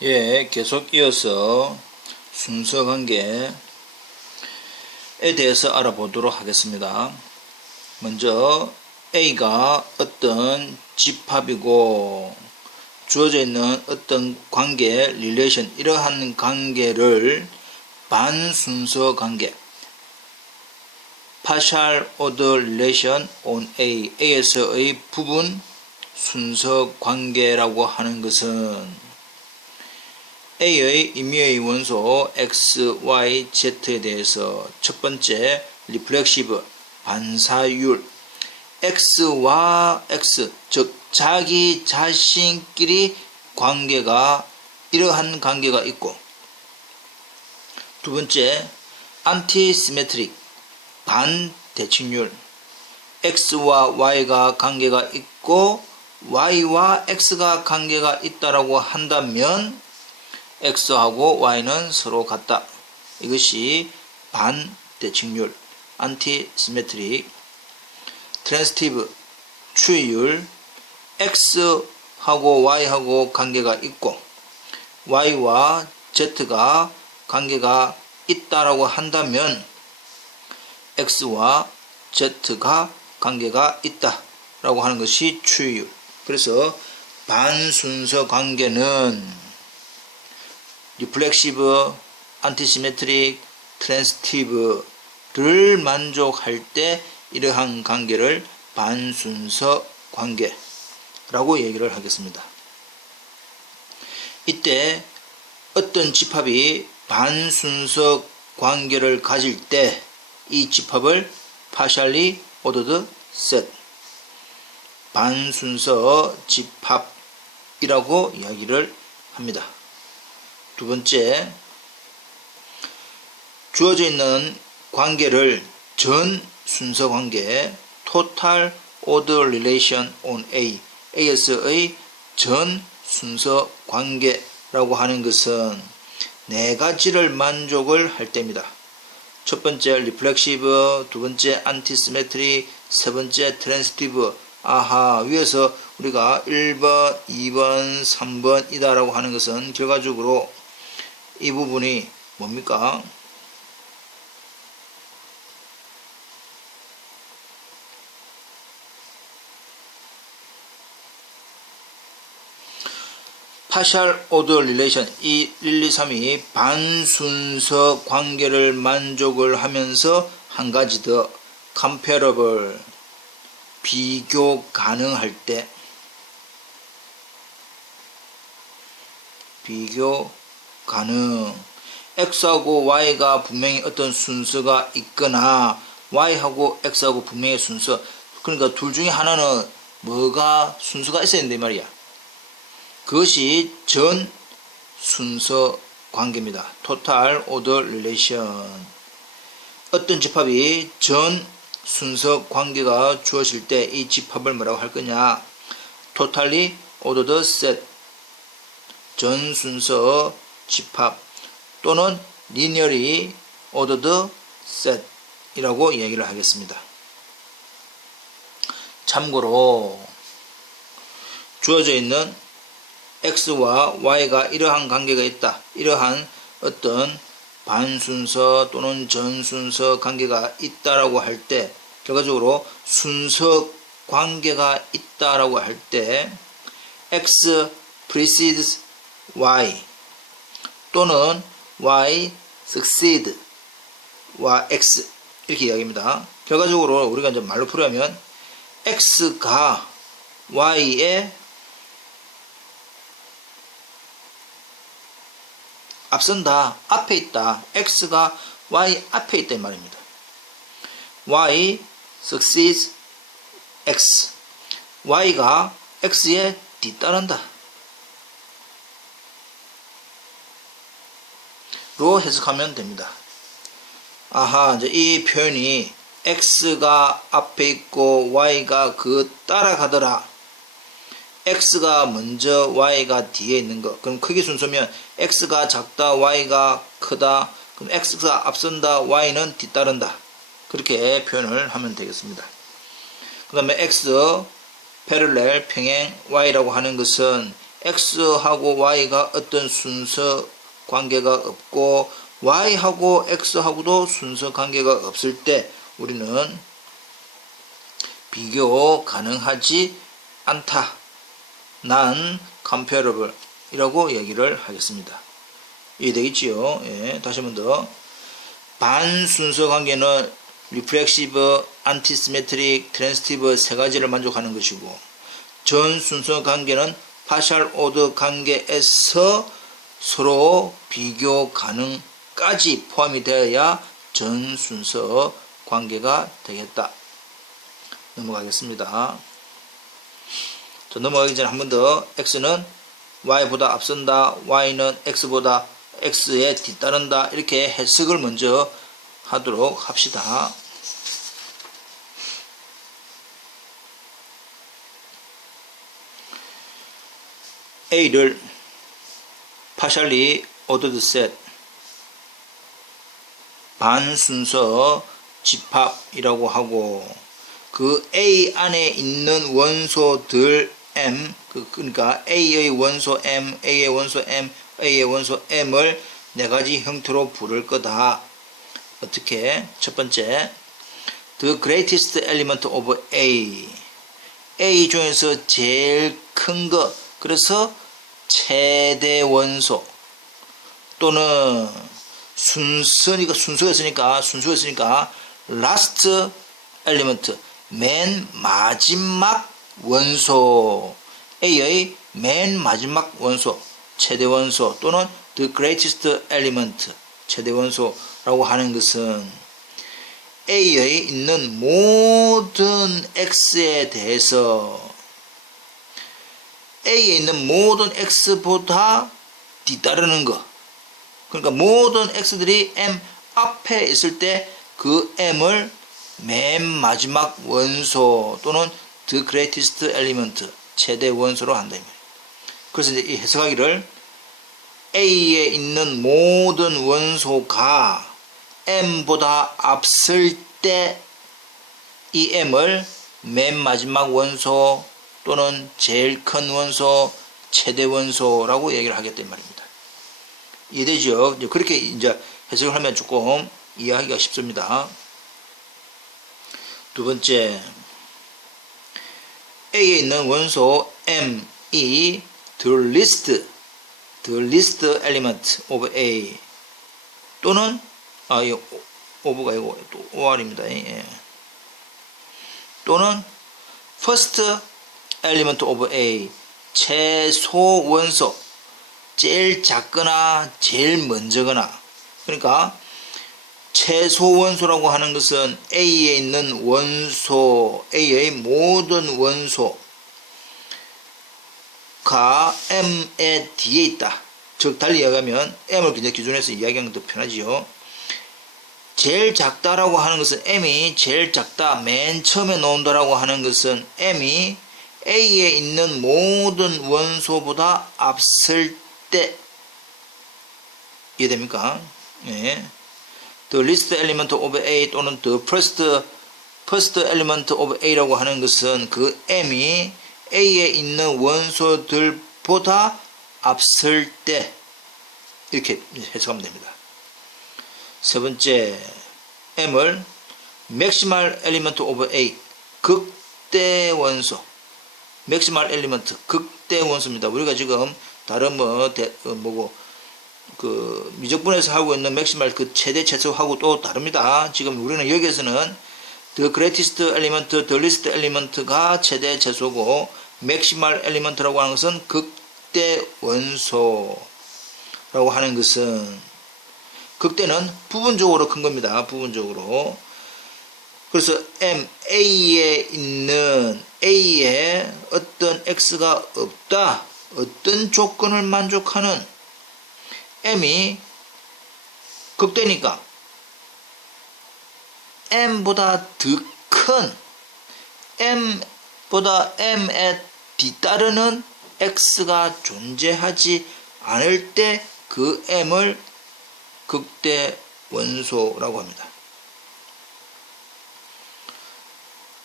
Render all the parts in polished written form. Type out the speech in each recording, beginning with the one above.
예, 계속 이어서 순서 관계에 대해서 알아보도록 하겠습니다. 먼저 A가 어떤 집합이고 주어져 있는 어떤 관계, relation, 이러한 관계를 반순서 관계, partial order relation on A, A에서의 부분 순서 관계라고 하는 것은 A의 임의의 원소 X, Y, Z에 대해서 첫 번째 리플렉시브 반사율 X와 X, 즉 자기 자신끼리 이러한 관계가 있고, 두 번째 안티시메트릭 반대칭률 X와 Y가 관계가 있고 Y와 X가 관계가 있다라고 한다면 X하고 Y는 서로 같다. 이것이 반대칭률, 안티시메트릭. 트랜스티브, 추이율, X하고 Y하고 관계가 있고 Y와 Z가 관계가 있다라고 한다면 X와 Z가 관계가 있다라고 하는 것이 추이율. 그래서 반순서 관계는 리플렉시브, 안티시메트릭, 트랜스티브를 만족할 때 이러한 관계를 반순서 관계라고 얘기를 하겠습니다. 이때 어떤 집합이 반순서 관계를 가질 때 이 집합을 partially ordered set, 반순서 집합이라고 이야기를 합니다. 두 번째, 주어져 있는 관계를 전 순서 관계, total order relation on A, A에서의 전 순서 관계라고 하는 것은 네 가지를 만족을 할 때입니다. 첫 번째 리플렉시브, 두 번째 안티시메트리, 세 번째 트랜스티브. 아하, 위에서 우리가 1번, 2번, 3번이다 라고 하는 것은 결과적으로 이 부분이 뭡니까? partial order relation, 이 1, 2, 3이 반순서 관계를 만족을 하면서 한 가지 더 comparable, 비교 가능할 때, 비교 가능, X하고 Y가 분명히 어떤 순서가 있거나 Y하고 X하고 분명히 순서, 그러니까 둘 중에 하나는 뭐가 순서가 있어야 된다 이 말이야. 그것이 전 순서 관계입니다. Total Order Relation. 어떤 집합이 전 순서 관계가 주어질 때 이 집합을 뭐라고 할 거냐? Totally Ordered Set, 전 순서 집합 또는 Linearly Ordered Set 이라고 얘기를 하겠습니다. 참고로 주어져 있는 X와 Y가 이러한 관계가 있다. 이러한 어떤 반순서 또는 전순서 관계가 있다라고 할 때, 결과적으로 순서 관계가 있다라고 할 때 X precedes Y 또는 Y succeed X 이렇게 이야기합니다. 결과적으로 우리가 이제 말로 풀어하면 X가 Y에 앞선다, 앞에 있다. X가 Y 앞에 있다 이 말입니다. Y succeeds X, Y가 X에 뒤따른다 로 해석하면 됩니다. 아하, 이제 이 표현이 X가 앞에 있고 Y가 그 따라가더라, X가 먼저 Y가 뒤에 있는 것, 그럼 크기 순서면 X가 작다 Y가 크다, 그럼 X가 앞선다 Y는 뒤따른다, 그렇게 표현을 하면 되겠습니다. 그 다음에 X 패럴렐 평행 Y라고 하는 것은 x하고 y가 어떤 순서 관계가 없고 y하고 x하고도 순서 관계가 없을 때 우리는 비교 가능하지 않다. non comparable 이라고 얘기를 하겠습니다. 이해되겠지요? 예, 다시 한 번 더. 반순서 관계는 reflexive, antisymmetric, transitive 세 가지를 만족하는 것이고 전순서 관계는 partial order 관계에서 서로 비교 가능까지 포함이 되어야 전순서 관계가 되겠다. 넘어가겠습니다. 자, 넘어가기 전에 한 번 더 x는 y보다 앞선다, y는 x보다 x에 뒤따른다 이렇게 해석을 먼저 하도록 합시다. A를 partially ordered set 반순서 집합이라고 하고 그 A 안에 있는 원소들 M 그러니까 A의 원소 M, A의 원소 M, A의 원소 M을 네 가지 형태로 부를 거다. 어떻게? 첫 번째, the greatest element of A. A 중에서 제일 큰 거. 그래서 최대 원소 또는 순서가 있으니까 last element 맨 마지막 원소 A의 맨 마지막 원소 최대 원소 또는 the greatest element 최대 원소라고 하는 것은 A에 있는 모든 X에 대해서 A에 있는 모든 X보다 뒤따르는 거. 그러니까 모든 X들이 M 앞에 있을 때 그 M을 맨 마지막 원소 또는 the greatest element 최대 원소로 한다. 그래서 이제 이 해석하기를 A에 있는 모든 원소가 M보다 앞설 때 이 M을 맨 마지막 원소 또는 제일 큰 원소, 최대 원소라고 얘기를 하겠다 이 말입니다. 이해되죠? 그렇게 이제 해석을 하면 조금 이해하기가 쉽습니다. 두 번째, A에 있는 원소 M이 the least element of A 또는 이 of가 아니고 또 OR입니다. 예. 또는 first element of A 최소 원소 제일 작거나 제일 먼저거나 그러니까 최소 원소라고 하는 것은 A에 있는 원소 A의 모든 원소가 M의 뒤에 있다. 즉 달리 이야기하면 M을 그냥 기준해서 이야기하는 게 더 편하지요. 제일 작다라고 하는 것은 M이 제일 작다 맨 처음에 나온다라고 하는 것은 M이 A에 있는 모든 원소보다 앞설 때 이해됩니까? 예. The least element of A 또는 the first element of A라고 하는 것은 그 M이 A에 있는 원소들보다 앞설 때 이렇게 해석하면 됩니다. 세 번째, M을 maximal element of A 극대 원소 맥시멀 엘리먼트 극대 원소입니다. 우리가 지금 다른 미적분에서 하고 있는 맥시멀 그 최대 최소하고 또 다릅니다. 지금 우리는 여기에서는 the greatest element, the least element가 최대 최소고 맥시멀 엘리먼트라고 하는 것은 극대 원소라고 하는 것은 극대는 부분적으로 큰 겁니다. 부분적으로. 그래서 A에 있는 A에 어떤 X가 없다. 어떤 조건을 만족하는 M이 극대니까 M보다 더 큰 M보다 M에 뒤따르는 X가 존재하지 않을 때 그 M을 극대 원소라고 합니다.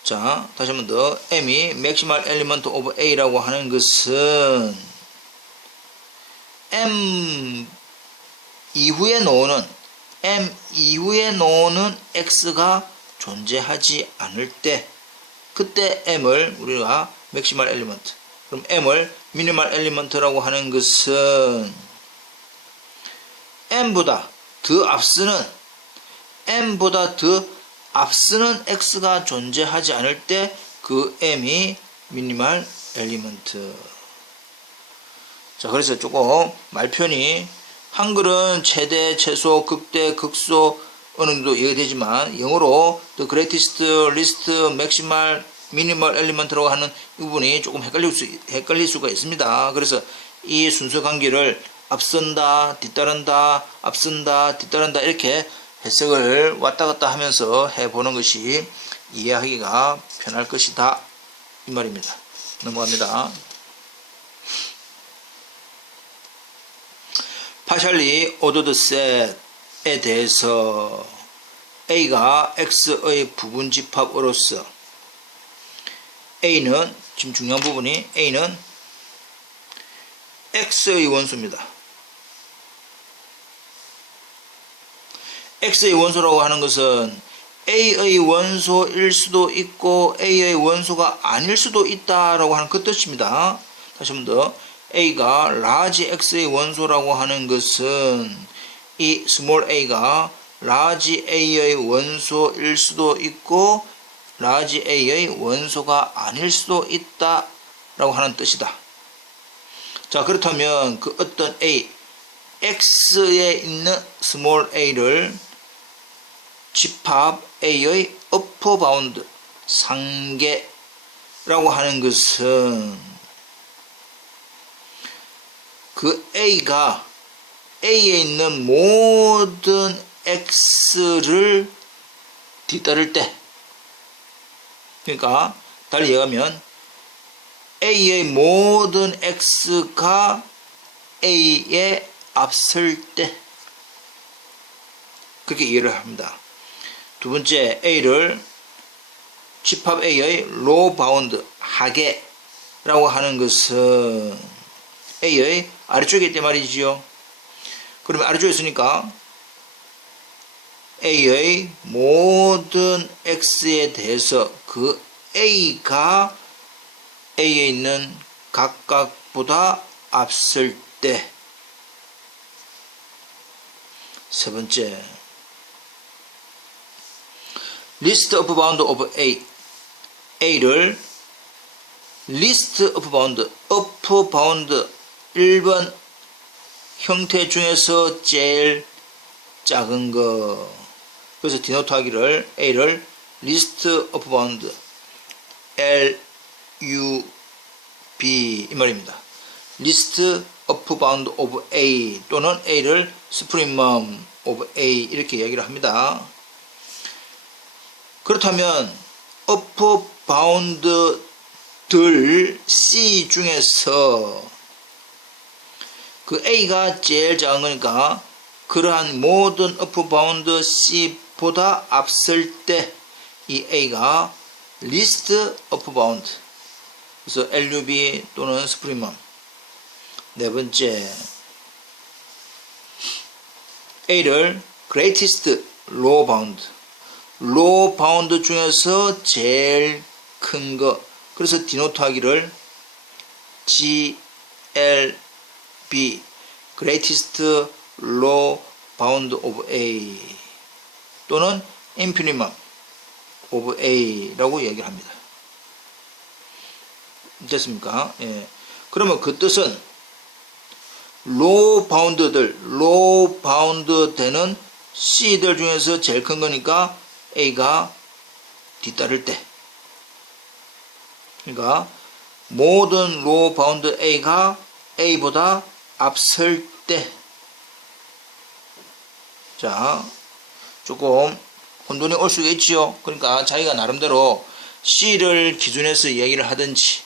자, 다시 한 번 더. M이 maximal element of A라고 하는 것은 m 이후에 나오는 x가 존재하지 않을 때 그때 m을 우리가 맥시멀 엘리먼트, 그럼 m을 미니멀 엘리먼트라고 하는 것은 m보다 더 앞서는 x가 존재하지 않을 때 그 m이 미니멀 엘리먼트. 자, 그래서 조금 말편이 한글은 최대, 최소, 극대, 극소 어느 정도 이해가 되지만 영어로 the greatest, least, maximal, minimal element라고 하는 이 부분이 조금 헷갈릴 수가 있습니다. 그래서 이 순서 관계를 앞선다, 뒤따른다, 앞선다, 뒤따른다 이렇게 해석을 왔다 갔다 하면서 해보는 것이 이해하기가 편할 것이다 이 말입니다. 넘어갑니다. partially ordered set에 대해서 A가 X의 부분집합으로서 A는 지금 중요한 부분이 A는 X의 원소입니다. X의 원소라고 하는 것은 A의 원소일 수도 있고 A의 원소가 아닐 수도 있다라고 하는 그 뜻입니다. 다시 한 번 더. A가 large X의 원소라고 하는 것은 이 small a가 large A의 원소일 수도 있고 large A의 원소가 아닐 수도 있다라고 하는 뜻이다. 자, 그렇다면 그 어떤 A, X에 있는 small a를 집합 A의 upper bound, 상계라고 하는 것은 그 A가 A에 있는 모든 X를 뒤따를 때, 그러니까 달리 얘기하면 A의 모든 X가 A에 앞설 때 그렇게 이해를 합니다. 두 번째, A를 집합 A의 low bound, 하계라고 하는 것은 A의 아래쪽에 있단 말이지요. 그러면 아래쪽에 있으니까 A의 모든 X에 대해서 그 A가 A에 있는 각각보다 앞설 때. 세 번째, list of bound of A를 list of bound, upper bound 1번 형태 중에서 제일 작은 거. 그래서 디노트 하기를 A를 list of bound LUB 이 말입니다. list of bound of A 또는 A를 supremum of A 이렇게 이야기를 합니다. 그렇다면 upper bound들 C 중에서 그 A가 제일 작은 거니까 그러한 모든 upper bound C보다 앞설 때 이 A가 least upper bound, 그래서 LUB 또는 supremum. 네 번째, A를 greatest low bound, low bound 중에서 제일 큰 거. 그래서 디노트 하기를 GLB, greatest low bound of A 또는 infimum of A라고 얘기를 합니다. 됐습니까? 예. 그러면 그 뜻은 low bound 되는 C들 중에서 제일 큰 거니까 A가 뒤따를 때, 그러니까 모든 low bound A가 A보다 앞설 때. 자, 조금 혼돈이 올 수가 있지요. 그러니까 자기가 나름대로 C를 기준해서 이야기를 하든지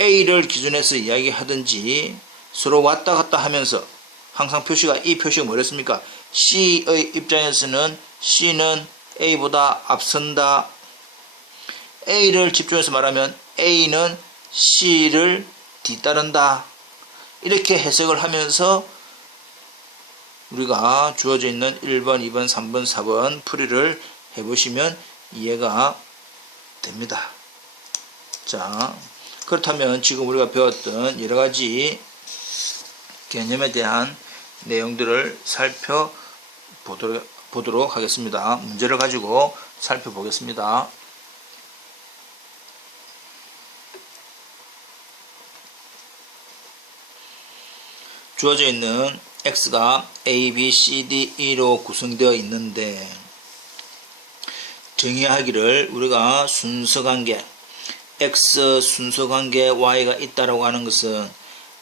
A를 기준해서 이야기하든지 서로 왔다 갔다 하면서 항상 이 표시가 뭐랬습니까? C의 입장에서는 C는 A보다 앞선다. A를 집중해서 말하면 A는 C를 뒤따른다. 이렇게 해석을 하면서 우리가 주어져 있는 1번, 2번, 3번, 4번 풀이를 해보시면 이해가 됩니다. 자, 그렇다면 지금 우리가 배웠던 여러가지 개념에 대한 내용들을 살펴보도록 하겠습니다. 문제를 가지고 살펴보겠습니다. 주어져 있는 x가 a, b, c, d, e로 구성되어 있는데 정의하기를 우리가 순서관계 x 순서관계 y가 있다라고 하는 것은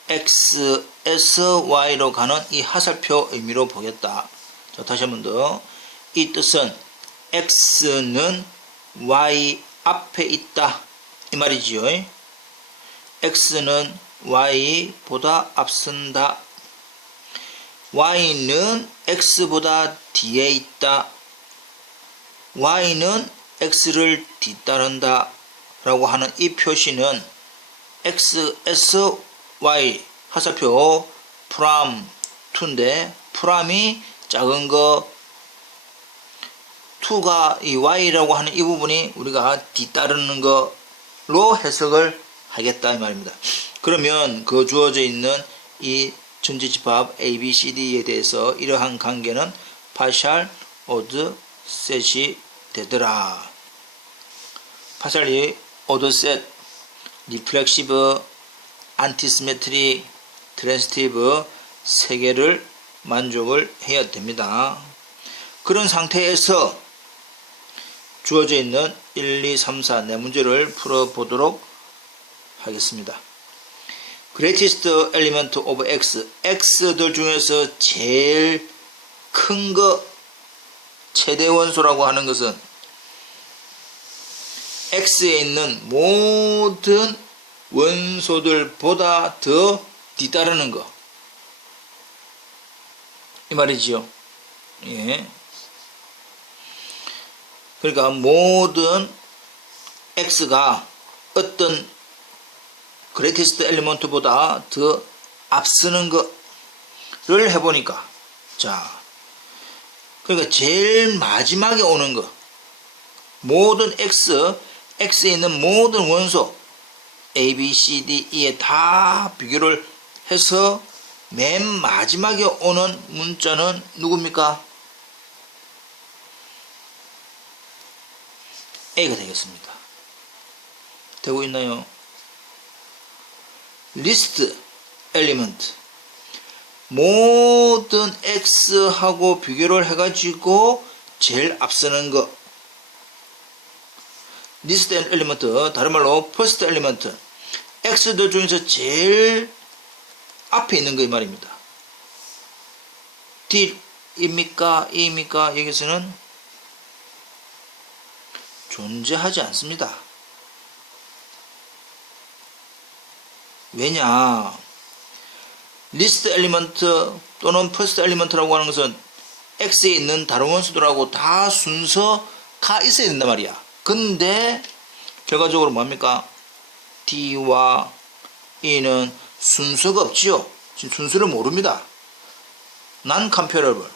x에서 y로 가는 이 하살표 의미로 보겠다. 자, 다시 한 번 더. 이 뜻은 x는 y 앞에 있다 이 말이지요. x는 y보다 앞선다. y는 x보다 뒤에 있다. y는 x를 뒤따른다 라고 하는 이 표시는 x에서 y 하살표 from to인데 from이 작은 거 2가 이 y라고 하는 이 부분이 우리가 뒤따르는 거로 해석을 하겠다 이 말입니다. 그러면 그 주어져 있는 이 전제집합 A, B, C, D에 대해서 이러한 관계는 partial, odd, set이 되더라. partially, odd set, reflexive, antisymmetric, transitive 세 개를 만족을 해야 됩니다. 그런 상태에서 주어져 있는 1, 2, 3, 4 네 문제를 풀어보도록 하겠습니다. greatest element of x, x들 중에서 제일 큰 거, 최대 원소라고 하는 것은 x에 있는 모든 원소들보다 더 뒤따르는 거. 이 말이지요. 예. 그러니까 모든 x가 어떤 greatest element보다 더 앞서는 거를 해보니까, 자, 그러니까 제일 마지막에 오는 거, 모든 x에 있는 모든 원소 A, B, C, D, E에 다 비교를 해서 맨 마지막에 오는 문자는 누굽니까? A가 되겠습니다. 되고 있나요? 리스트 엘리먼트 모든 x하고 비교를 해가지고 제일 앞서는 거 리스트 엘리먼트, 다른 말로 퍼스트 엘리먼트, x들 중에서 제일 앞에 있는 거 이 말입니다. D입니까? E입니까? 여기서는 존재하지 않습니다. 왜냐? 리스트 엘리먼트 또는 퍼스트 엘리먼트라고 하는 것은 x에 있는 다른 원소들하고 다 순서가 있어야 된단 말이야. 근데 결과적으로 뭡니까? D와 E는 순서가 없지요. 지금 순서를 모릅니다. non-comparable,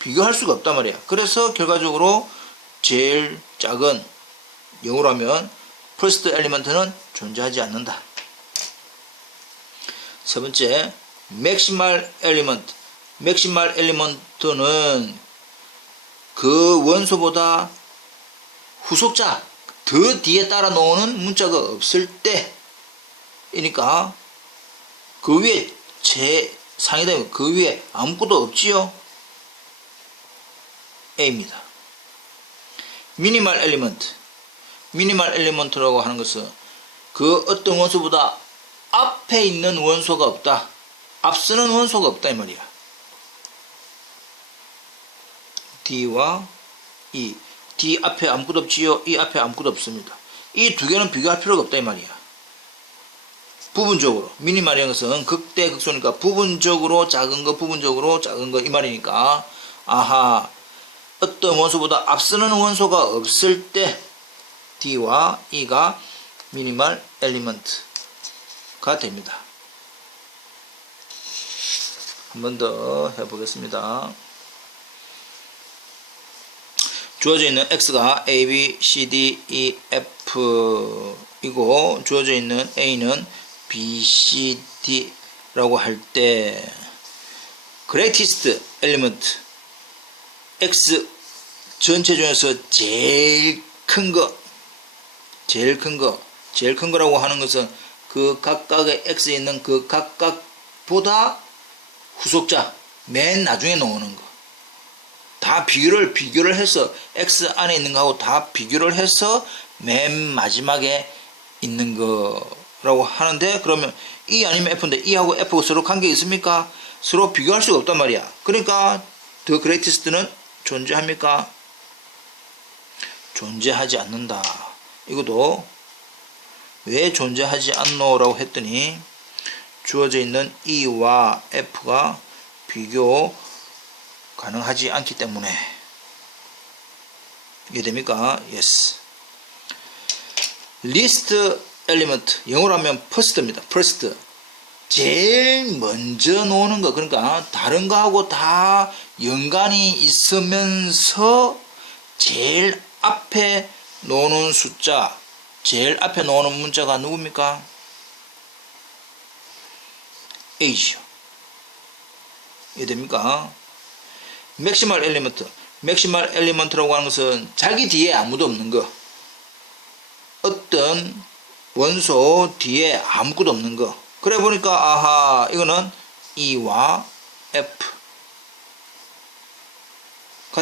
비교할 수가 없단 말이야. 그래서 결과적으로 제일 작은, 영어로 하면 first element는 존재하지 않는다. 세 번째, maximal element. maximal element는 그 원소보다 후속자, 더 뒤에 따라 놓는 문자가 없을 때이니까 그 위에 상이 되면 그 위에 아무것도 없지요. A입니다. minimal element. minimal element라고 하는 것은 그 어떤 원소보다 앞에 있는 원소가 없다. 앞서는 원소가 없다 이 말이야. D와 E. D 앞에 아무것도 없지요. E 앞에 아무것도 없습니다. 이 두 개는 비교할 필요가 없다 이 말이야. 부분적으로 미니말이라는 것은 극대극소니까 부분적으로 작은 거 부분적으로 작은 거 이 말이니까, 아하, 어떤 원소보다 앞서는 원소가 없을 때 D와 E가 미니멀 엘리먼트가 됩니다. 한 번 더 해보겠습니다. 주어져 있는 x가 a, b, c, d, e, f 이고 주어져 있는 a는 b, c, d 라고 할 때 greatest element x 전체 중에서 제일 큰 거라고 하는 것은 그 각각의 x에 있는 그 각각보다 후속자 맨 나중에 나오는 거. 다 비교를 해서 x 안에 있는 거하고 다 비교를 해서 맨 마지막에 있는 거라고 하는데, 그러면 E 아니면 F인데 E하고 F하고 서로 관계 있습니까? 서로 비교할 수가 없단 말이야. 그러니까 the greatest는 존재합니까? 존재하지 않는다. 이것도 왜 존재하지 않노? 라고 했더니 주어져 있는 E와 F가 비교 가능하지 않기 때문에. 이해됩니까? Yes. Least element, 영어로 하면 first입니다. first. 제일 먼저 노는 거. 그러니까 다른 거하고 다 연관이 있으면서 제일 앞에 노는 숫자, 제일 앞에 노는 문자가 누굽니까? A죠. 이해됩니까? 맥시멀 엘리먼트. 맥시멀 엘리먼트라고 하는 것은 자기 뒤에 아무도 없는 거. 어떤 원소 뒤에 아무것도 없는 거. 그래 보니까 아하, 이거는 E와 F가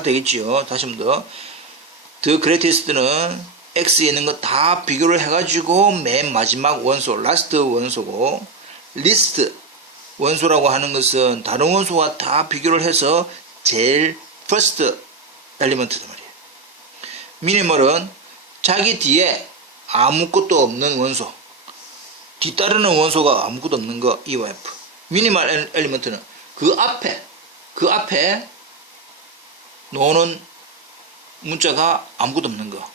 되겠지요. 다시 한 번 더. The greatest는 X에 있는 거 다 비교를 해가지고 맨 마지막 원소, last 원소고, least 원소라고 하는 것은 다른 원소와 다 비교를 해서 제일 first element란 말이에요. 미니멀은 자기 뒤에 아무것도 없는 원소, 뒤따르는 원소가 아무것도 없는 거, E와 F. 미니멀 엘리먼트는 그 앞에 노는 문자가 아무것도 없는 거,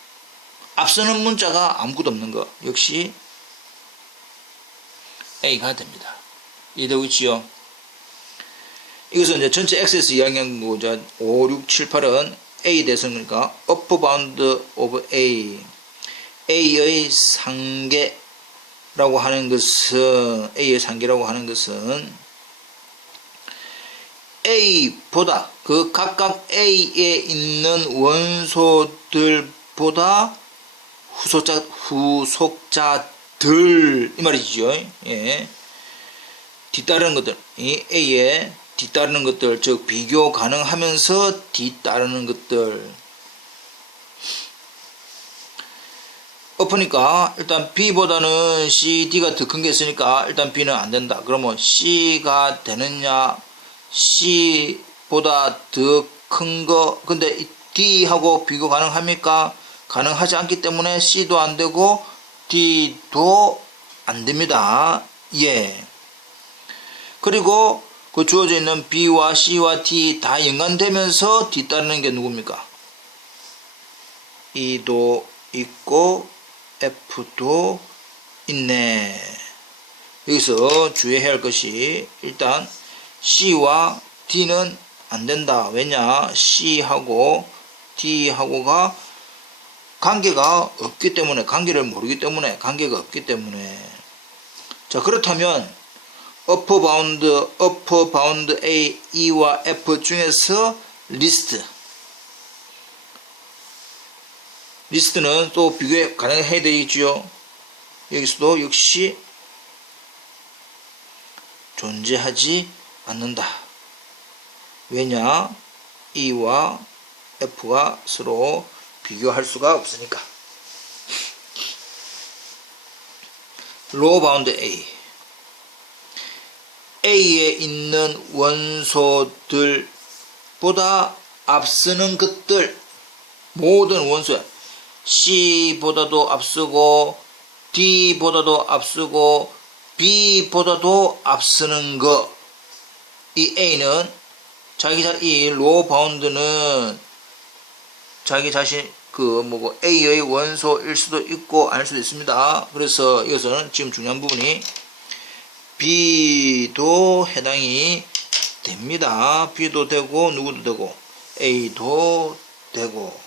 앞서는 문자가 아무것도 없는 거, 역시 A가 됩니다. 이해되고 있지요? 이것은 이제 전체 XS 이야기한 거죠. 5, 6, 7, 8은 A 대성이니까 upper bound of A, A의 상계라고 하는 것은, A의 상계라고 하는 것은 A보다, 그 각각 A에 있는 원소들보다 후속자들 이 말이죠. 예. 뒤따르는 것들, 이 A에 뒤따르는 것들, 즉 비교 가능하면서 뒤따르는 것들. 엎으니까 일단 B보다는 C, D가 더 큰 게 있으니까 일단 B는 안 된다. 그러면 C가 되느냐? C보다 더 큰 거, 근데 D하고 비교 가능합니까? 가능하지 않기 때문에 C도 안 되고 D도 안 됩니다. 예. 그리고 그 주어져 있는 B와 C와 D 다 연관되면서 뒤따르는 게 누굽니까? E도 있고 F도 있네. 여기서 주의해야 할 것이, 일단 C와 D는 안 된다. 왜냐? C하고 D하고가 관계가 없기 때문에, 관계를 모르기 때문에, 관계가 없기 때문에. 자, 그렇다면 upper bound A, E와 F 중에서 리스트는 또 비교 가능해야 되겠지요. 여기서도 역시 존재하지 않는다. 왜냐? E와 F가 서로 비교할 수가 없으니까. low bound A, A에 있는 원소들보다 앞서는 것들, 모든 원소, C보다도 앞서고 D보다도 앞서고 B보다도 앞서는 거. 이 A는 이 로우 바운드는 자기 자신 A의 원소일 수도 있고 아닐 수도 있습니다. 그래서 이것은 지금 중요한 부분이 B도 해당이 됩니다. B도 되고 누구도 되고 A도 되고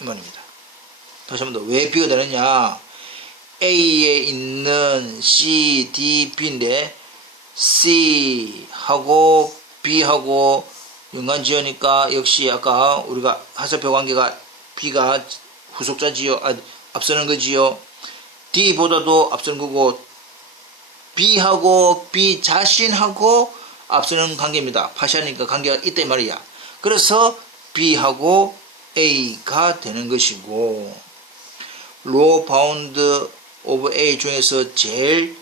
이 말입니다. 다시 한 번 더. 왜 B가 되느냐? A에 있는 C, D, B인데 C하고 B하고 연관지어니까 역시 아까 우리가 하사표 관계가 B가 후속자지요. 앞서는 거지요. D보다도 앞서는 거고 B하고 B 자신하고 앞서는 관계입니다. 파시하니까 관계가 있다 이 말이야. 그래서 B하고 A가 되는 것이고 로우 바운드 오브 A 중에서 제일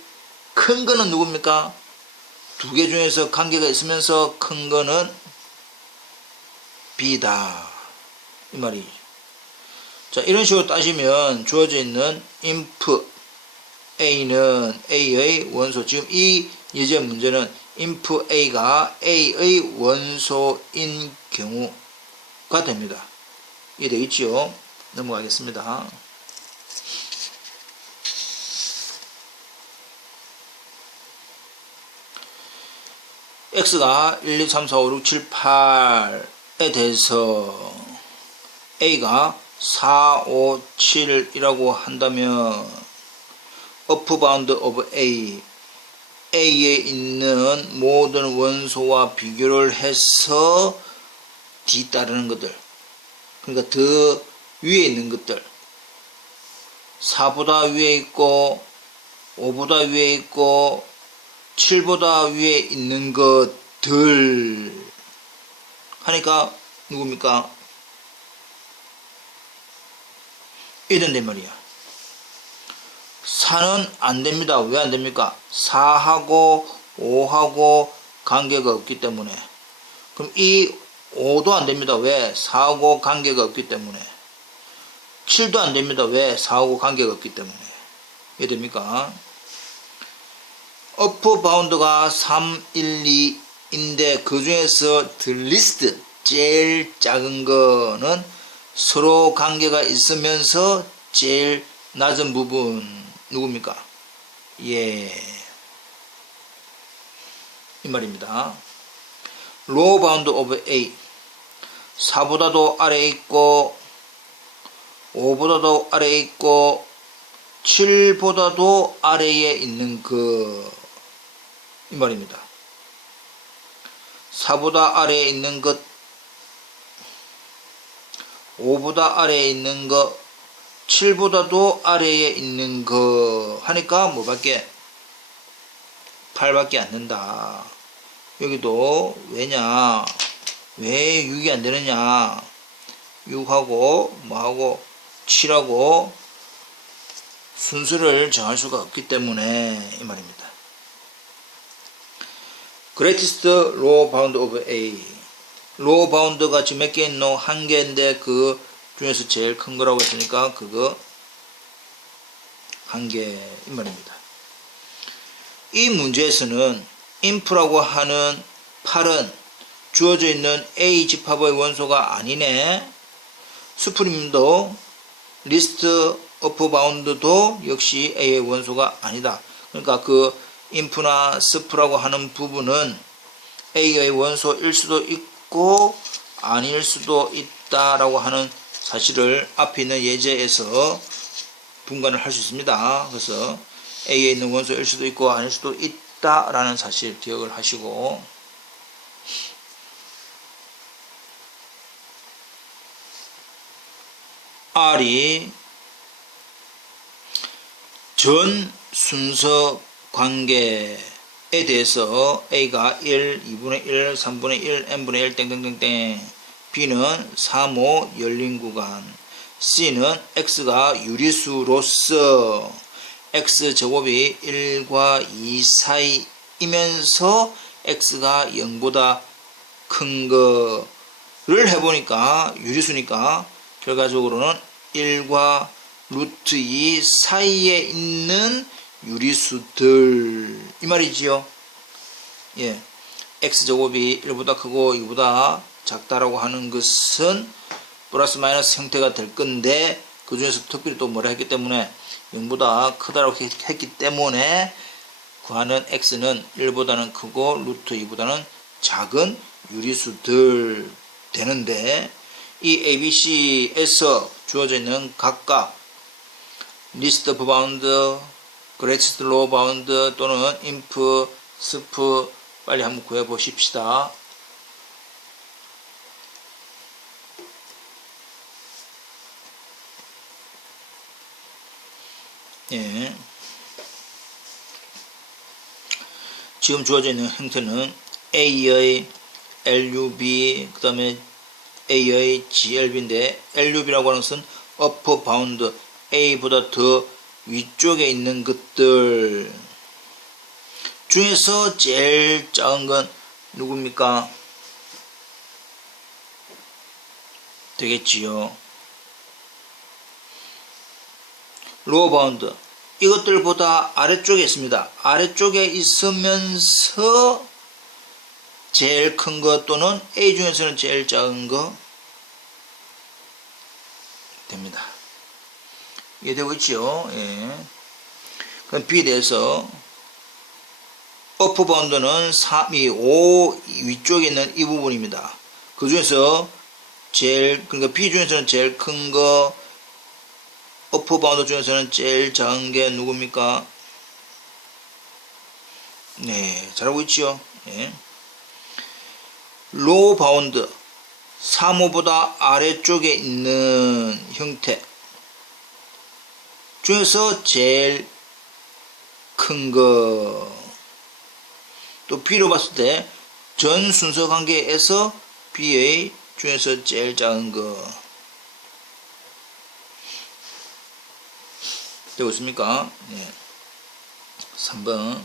큰 거는 누굽니까? 두 개 중에서 관계가 있으면서 큰 거는 B다 이 말이죠. 자, 이런 식으로 따지면 주어져 있는 inf A는 A의 원소, 지금 이 예제 문제는 inf A가 A의 원소인 경우가 됩니다. 이해되겠지요? 넘어가겠습니다. X가 1, 2, 3, 4, 5, 6, 7, 8에 대해서 A가 4, 5, 7이라고 한다면 upper bound of A, A에 있는 모든 원소와 비교를 해서 뒤따르는 것들, 그러니까 더 위에 있는 것들, 4보다 위에 있고 5보다 위에 있고 7보다 위에 있는 것들 하니까 누굽니까? 이런데 말이야. 4는 안 됩니다. 왜 안 됩니까? 4하고 5하고 관계가 없기 때문에. 그럼 이 5도 안 됩니다. 왜? 4하고 관계가 없기 때문에. 7도 안 됩니다. 왜? 4하고 관계가 없기 때문에. 이해됩니까? upper bound가 3, 1, 2인데 그 중에서 the least 제일 작은 거는 서로 관계가 있으면서 제일 낮은 부분 누굽니까? 예, 이 말입니다. low bound of A 4보다도 아래에 있고 5보다도 아래에 있고 7보다도 아래에 있는 이 말입니다. 4보다 아래에 있는 것, 5보다 아래에 있는 것, 7보다도 아래에 있는 거 하니까 뭐밖에? 8밖에 안 된다. 여기도 왜냐? 왜 6이 안 되느냐? 6하고 뭐하고 7하고 순서를 정할 수가 없기 때문에 이 말입니다. greatest low bound of A, low bound가 지금 몇 개 있노? 한 개인데 그 중에서 제일 큰 거라고 했으니까 그거 한 개 이 말입니다. 이 문제에서는 inf라고 하는 8은 주어져 있는 A 집합의 원소가 아니네. 수프림도 리스트 어프 바운드도 역시 A의 원소가 아니다. 그러니까 그 inf나 스프라고 하는 부분은 A의 원소일 수도 있고 아닐 수도 있다라고 하는 사실을 앞에 있는 예제에서 분간을 할 수 있습니다. 그래서 A에 있는 원소일 수도 있고 아닐 수도 있다라는 사실 기억을 하시고, R이 전 순서 관계에 대해서 A가 1, 2분의 1, 3분의 1, n분의 1 땡땡땡땡, B는 3, 5 열린 구간, C는 X가 유리수로서 X제곱이 1과 2 사이이면서 X가 0보다 큰 거를 해보니까 유리수니까 결과적으로는 1과 루트 2 사이에 있는 유리수들 이 말이지요. 예, X제곱이 1보다 크고 2보다 작다라고 하는 것은 플러스 마이너스 형태가 될 건데 그 중에서 특별히 또 뭐라 했기 때문에 0보다 크다라고 했기 때문에 구하는 X는 1보다는 크고 루트 2보다는 작은 유리수들 되는데, 이 ABC에서 주어져 있는 각각 리스트 오브 바운드, 그레이티스트 로우 바운드 또는 인프, 스프 빨리 한번 구해 보십시다. 예. 지금 주어져 있는 형태는 A의 LUB, 그 다음에 A의 GLB인데, LUB라고 하는 것은 upper bound, A보다 더 위쪽에 있는 것들 중에서 제일 작은 건 누굽니까? 되겠지요. 로어 바운드, 이것들보다 아래쪽에 있습니다. 아래쪽에 있으면서 제일 큰 거 또는 A 중에서는 제일 작은 거 됩니다. 이해되고 있죠? 예. 그럼 B에 대해서 어프 바운드는 3이 5 위쪽에 있는 이 부분입니다. 그 중에서 그러니까 B 중에서는 제일 큰 거, 어프 바운드 중에서는 제일 작은 게 누굽니까? 네, 잘하고 있죠? 예. 로우 바운드, 3호보다 아래쪽에 있는 형태 중에서 제일 큰 거. 또 B로 봤을 때 전 순서 관계에서 B의 중에서 제일 작은 거. 되고 있습니까? 네. 3번.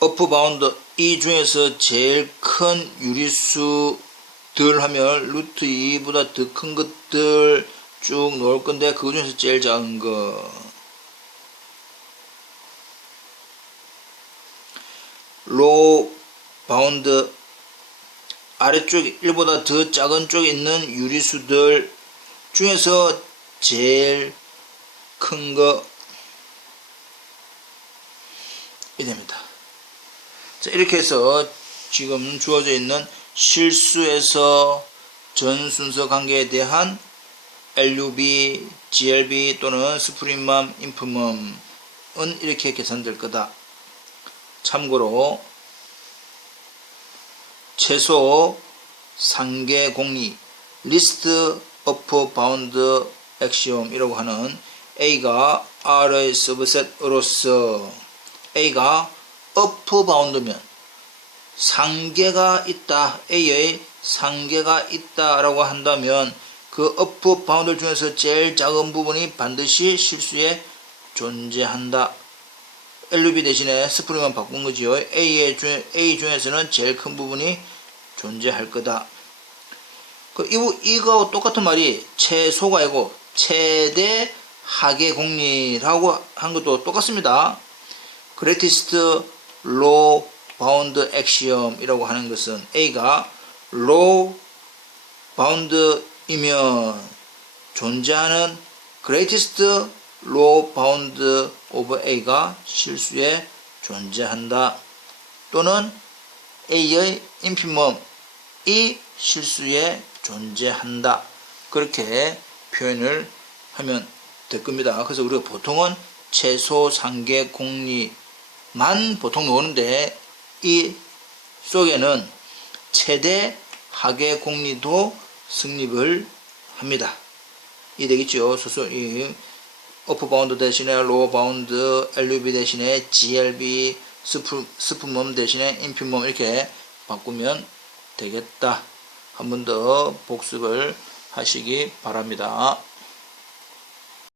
어프 바운드, 이 중에서 제일 큰 유리수들 하면 루트 2보다 더 큰 것들 쭉 놓을 건데, 그 중에서 제일 작은 거. 로우 바운드, 아래쪽에 1보다 더 작은 쪽에 있는 유리수들 중에서 제일 큰 거 이 됩니다. 자, 이렇게 해서 지금 주어져 있는 실수에서 전 순서 관계에 대한 LUB, GLB 또는 스프링맘, 인프맘은 이렇게 계산될 거다. 참고로 최소 상계 공리, 리스트 오프 바운드 액시옴이라고 하는 A가 R의 서브셋으로서 A가 오프 바운드면 상계가 있다, A의 상계가 있다라고 한다면 그 오프 바운드 중에서 제일 작은 부분이 반드시 실수에 존재한다. LUB 대신에 스프링만 바꾼 거지요. A 중에서는 제일 큰 부분이 존재할 거다. 이거하고 똑같은 말이 최소가 아니고 최대 하계 공리라고 한 것도 똑같습니다. Greatest Low Bound Axiom이라고 하는 것은 A가 Low Bound이면 존재하는 Greatest Low Bound of A가 실수에 존재한다. 또는 A의 인피멈이 실수에 존재한다. 그렇게 표현을 하면 될 겁니다. 그래서 우리가 보통은 최소 상계 공리만 보통 놓는데 이 속에는 최대 하계 공리도 승립을 합니다. 이해되겠죠? 오프 바운드 대신에 로우 바운드, LUB 대신에 GLB, 스프멈 대신에 인피멈 이렇게 바꾸면 되겠다. 한 번 더 복습을 하시기 바랍니다.